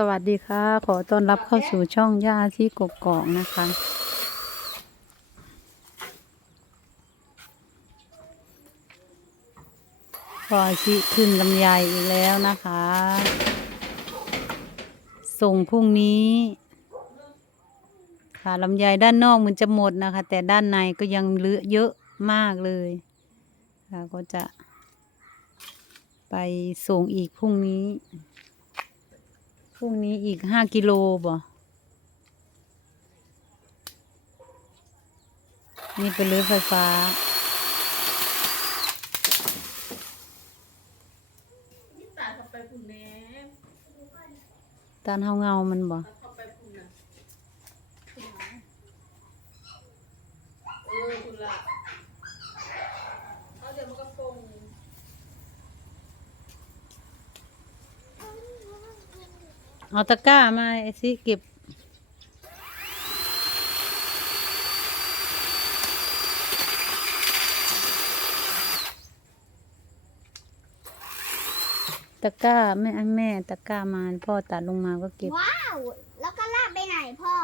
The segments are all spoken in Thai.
สวัสดีค่ะ ขอต้อนรับเข้าสู่ช่องย่าที่กกอกนะคะ พอชิขึ้นลำไยอีกแล้วนะคะ ส่งพรุ่งนี้ ค่ะลำไยด้านนอกมันจะหมดนะคะ แต่ด้านในก็ยังเหลือเยอะมากเลยค่ะก็จะไปส่งอีกพรุ่งนี้ พรุ่งนี้อีกห้ากิโลบ่นี่เป็นเรือไฟฟ้า ตาเข้าไปพุ่นแหน่ ตานเฮาเงามันบ่ ตาเข้าไปพุ่นน่ะเออคุณละเอาเดี๋ยวมันก็ปง เอาตะกร้ามาไอ้สิเก็บตะกร้าแม่แม่ตะกร้ามาพ่อตัดลงมาก็เก็บ ว้าว แล้วก็ลากไปไหนพ่อ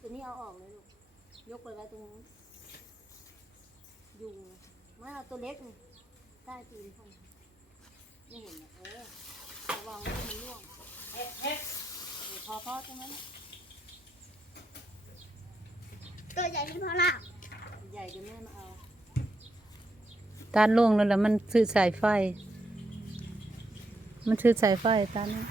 ตัวนี้เอาออกเลยลูก ยกไปไว้ตรงนู้นยุงไม่เอาตัวเล็กนี่ใต้ตีนพ่อไม่เห็นนะเออระวังไม่ให้มันร่วงเฮ็ดเฮ็ดเออ พอพอตรงนั้นน่ะตัวใหญ่ที่พ่อลากใหญ่เดี๋ยวแม่มาเอาตานลงแล้วแล้วมันซื้อสายไฟ มันซื้อสายไฟตานนี้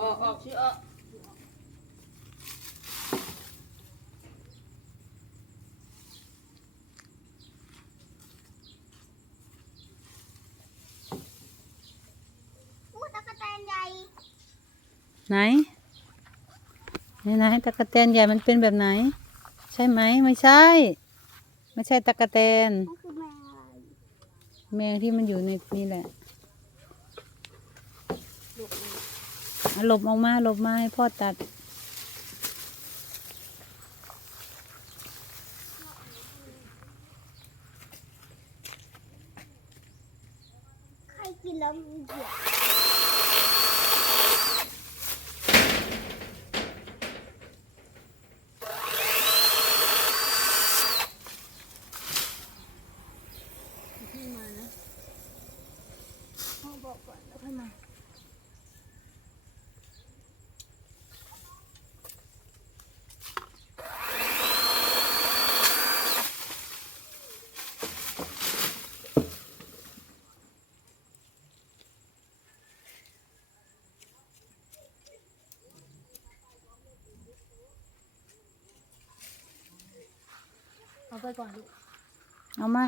ออกออกชื่อออก อู้ตะกะแตนใหญ่ ไหน ไหนไหนตะกะแตนใหญ่มันเป็นแบบไหน ใช่ไหมไม่ใช่ ไม่ใช่ตะกะแตนมันคือแมงอะไรแมงที่มันอยู่ในนี่แหละอะหลบออกมาหลบมาให้พ่อตัด ใครกินแล้วมีเหี้ย พี่มานะพ่อบอกก่อนแล้วค่อยมา เอา ไปก่อนลูกเอามา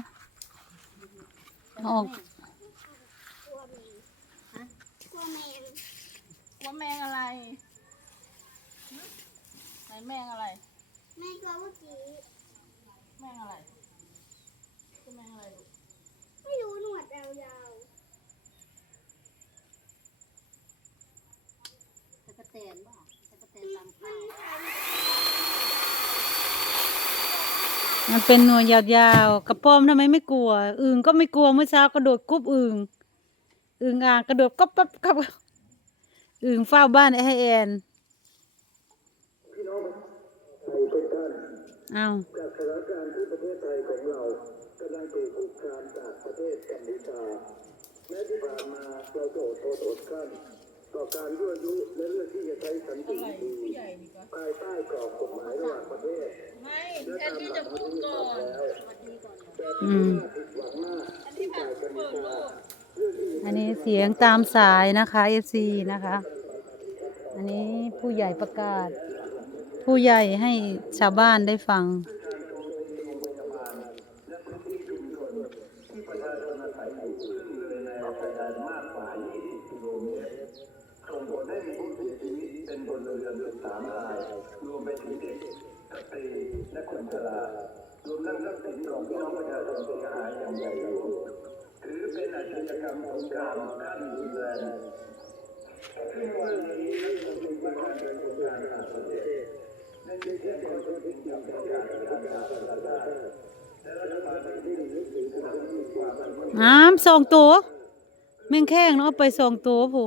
เอาออกกลัวแมงฮะกลัวแมงว่าแมงอะไรหึไหนแมงอะไร แมงตัวเมื่อกี้แมงอะไรคือแมงอะไรลูก ไม่รู้หนวดยาว ตะกะแตนบ้าตะกะแตน ๆ ตาม มั ข้าน ว มันเป็นหนวยยาวๆ กระป้อมทำไมไม่กลัว อึ่งก็ไม่กลัวเมื่อเช้ากระโดดกุบอึ่งอึ่งอ่างกระโดดก๊อบปั๊บก๊อบอึ่งเฝ้าบ้านให้แอนเอาจากสถานการณ์ที่ประเทศไทยของเรากำลังถูกคุกคามจากประเทศกัมพูชาแม้ที่ผ่านมาเราก็อดทนอดกลั้น ต่อการยั่วยุและเรื่องที่จะใช้สันติวิธีภายใต้กรอบกฎหมายระหว่างประเทศไม่แทนที่จะพูดก่อนอืมผิดหวังมากอันที่ผ่านเปิดโลกอันนี้เสียงตามสายนะคะเอฟซีนะคะ อันนี้ผู้ใหญ่ประกาศ ผู้ใหญ่ให้ชาวบ้านได้ฟัง เรือนสุดสามราย รวมเป็นถึงเด็กสตรีและคนชรารวมทั้งทรัพย์สินของพี่น้องประชาชนเสียหายอย่างใหญ่หลวงถือเป็นอาชญากรรมสงครามขั้นรุนแรงซึ่งวันนี้ท่านมนตรีว่าการกรรงการต่างประเได้ชี้แจงข้อเท็จจริงอย่างเทศและรัาลาม่งน้ำสองตัวแม่งแข้งเนาะไปสองตัวผู้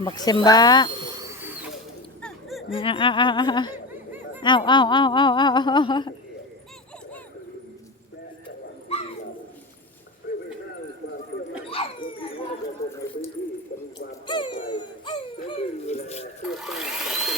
Magsimba. Ow, ow, ow, ow, ow. Thank you.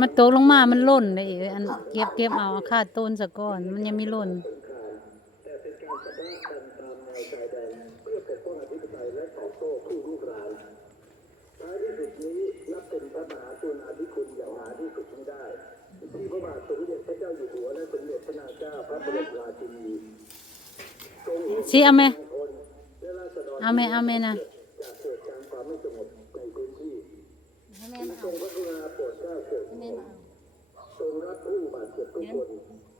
มันตกลงมา มันล่นเลยอีกอันเก็บเก็บเอาค่าต้นสะก่อน มันยังไม่ล่นท้ายที่สุดนี้นับเป็นพระมหากรุณาธิคุณอย่างหาที่สุดไม่ได้ที่พระบาทสมเด็จพระเจ้าอยู่หัวและสมเด็จพระนางเจ้าพระบรมราชินีทรงเห็นสิเอาไหมเอาไหมเอาไหมนะ จากเหตุการณ์ความไม่สงบในพื้นที่ ให้ แม่มาทรเอางพระกรุณาโปรดเกล้าโปรดให้แม่มาเอาทรงรับผู้บาดเจ็บทุกคน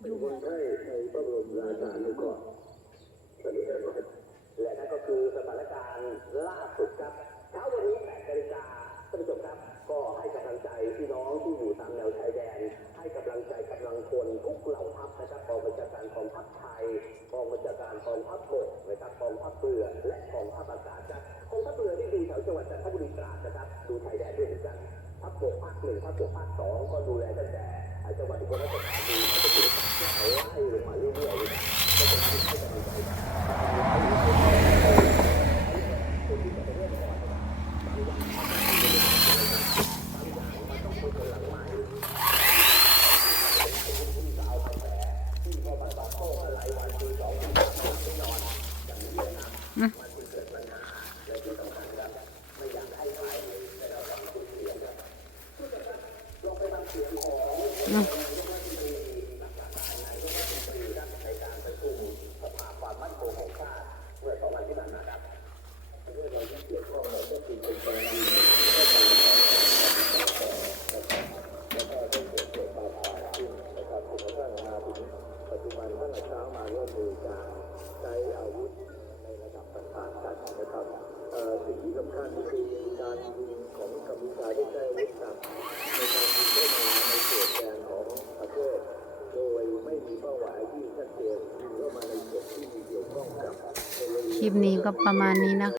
เป็นคนไข้ในพระบรมราชานุเคราะห์และนั่นก็คือสถานการณ์ล่าสุดครับเช้าวันนี้8นาฬิกาท่านผู้ชมครับ ก็ให้กำลังใจพี่น้องที่อยู่ตามแนวชายแดน ให้กำลังใจกำลังพลทุกเหล่าทัพนะครับกองบัญชาการกองทัพไทยกองบัญชาการกองทัพบกนะครับกองทัพเรือและกองทัพอากาศครับกองทัพเรือที่ดูแถวจังหวัดจันทบุรีตราดนะครับ ดูชายแดนด้วยเหมือนกันทัพบกภาคหนึ่งทัพบกภาคสองก็ดูแลตั้งแต่จังหวัดอุบลราชธานีไปจนถึงภาคใต้ไล่ลงมาเรื่อยๆเลยครับก็เป็นที่ให้กำลังใจกันปัจจุบันตั้งแต่เช้ามาร่วมมือการใช้อาวุธในระดับ ต่างๆกันนะครับสิ่งที่สำคัญคือการยิงของกัมพูชาที่ใช้อาวุธหนักในการยิงเข้ามาในเขตแดนของประเทศโดยไม่มีเป้าหมายที่ชัดเจนยิงเข้ามาในเขตที่มีเกี่ยวข้องกับคลิปนี้ก็ประมาณนี้นะคะ